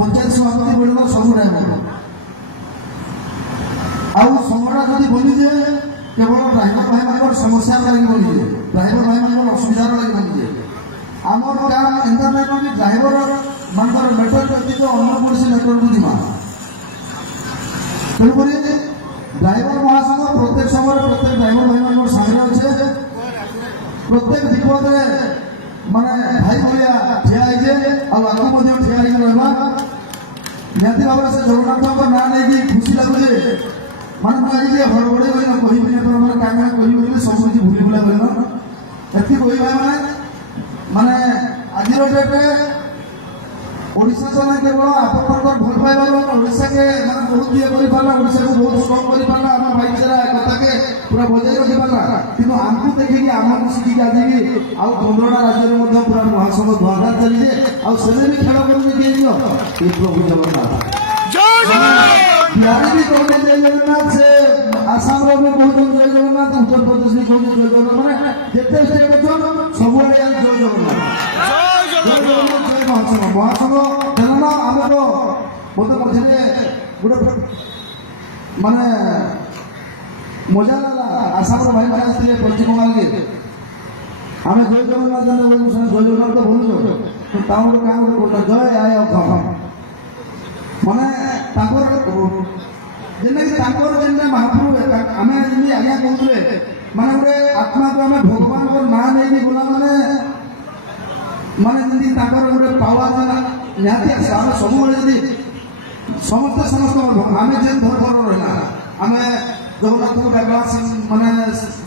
पंचायत सभापति बोलना सब ड्राइवर आउ समरा जदि बोली जे केवल ड्राइवर भाई मान समस्या लगी बोली जे ड्राइवर भाई मान असुविधा लगी बोली जे आमर काम एंता नहीं कि ड्राइवर मान मेटर व्यक्ति अन्य कौन नेटवर्क दिमा तेणुक ड्राइवर महासंघ प्रत्येक समय प्रत्येक ड्राइवर भाई मान सामने अच्छे प्रत्येक विपद माने भाई भाया ठिया है आगे ठिया रहा निहती भाव से जगन्नाथ ना नहीं खुशी लगुचे माने मुझे हड़बड़े कही मैंने क्या कह सब किसी भूली भूला कहना एति कह माने आज डेट्रे ओडिशा तो ना केवल आप भल पाइबार ओडिशा के माने बहुत ये कर पाला ओडिशा को बहुत स्ट्रॉन्ग कर पाला आम भाईचारा एकता के पूरा बजाय रखि पाला किंतु आमको देखि आम शिखी आज भी आउ 15टा राज्य में पूरा महासंघ धुआधार चली आ से भी खेल कर दिए ये प्रभु जगन्नाथ बिहार भी कहते जय जगन्नाथ से आसाम रो भी कहते जय जगन्नाथ उत्तर प्रदेश भी कहते जय जगन्नाथ माने जेते स्टेट अछन सब आड़े जय जगन्नाथ महासंघ तेना आमर मत मझे गोटे माने मजा लगा आसाम भाई मैंने आसते पश्चिम बंगाल के आम जय जगन्नाथ जय जगन्नाथ तो बोलूँ तो क्या गोटे जय आय माने जेने महाप्रभु आम आज्ञा कहते माने गोटे आत्मा को आम भगवान को ना नहीं बोला माने माने गोटे पावर निहाती आस आम सब समस्ते समस्त आम जे धर्म रहा आम जगन्नाथ को डाकला माने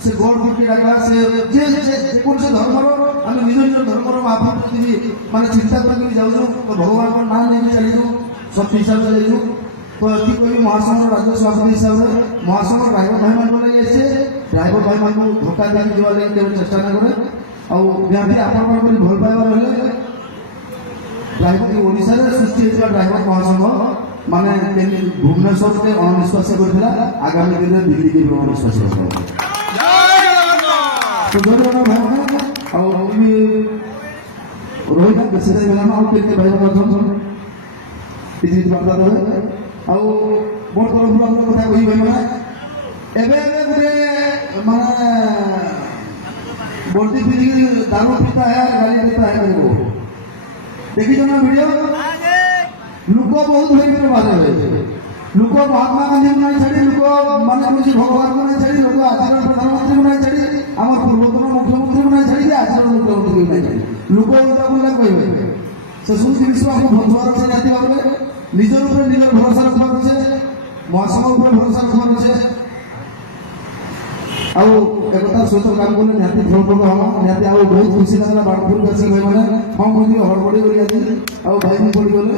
से गॉड गुटी डाकला से कौन से धर्मर आम निज निज धर्मर महाप्रभु जी माने चिंता करके जाऊँ भगवान को ना नहीं चलू सब हिसाब से जाइए तो ये कह महासंघ राज्य सभापति हिसाब से महासंघ ड्राइवर भाई मान लगे ड्राइवर भाई मान धोखा देके जीवा लगे केवल चेष्टा ना करे आदि आपण भल पाइबार हेल्ले ड्राइवर ओडिशा सृष्टि होता ड्राइवर महासंघ माने भुवनेश्वर से अणविश्वास करता आगामी दिन में दिल्ली के अणविश्वास रोहित बेसी भाई किसी बार्ता देवे मोर तरफ कथा कही भाई मैंने एवं माने बोलती फिर दारू पीता है गाली देता है देखी जो ना वीडियो लोक बहुत भयंकर बात है लोक महात्मा गांधी को नहीं छाड़ी लोक माने मुझे भगवान को नहीं छाड़ी लोक आचरण प्रधानमंत्री को नहीं छाड़ी आम पूर्वतन मुख्यमंत्री को नहीं छाड़ी आचरण मुख्यमंत्री को नहीं छाड़ी लोक उल्टा बोला कहे से सब जिन को भंसवार अच्छे जाती भाव निजर ऊपर निजर भरोसा रखबार अच्छे महासंघ ऊपर भरोसा रखबार अच्छे एकता सहित काम कले निहाती फलप्रद हम निहाती बहुत खुशी लगला बागपुर आसिक भाई मैंने हम कहीं हड़बड़ी कर भाई भी पड़ी गले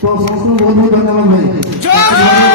तो समस्त बहुत बहुत धन्यवाद भाई।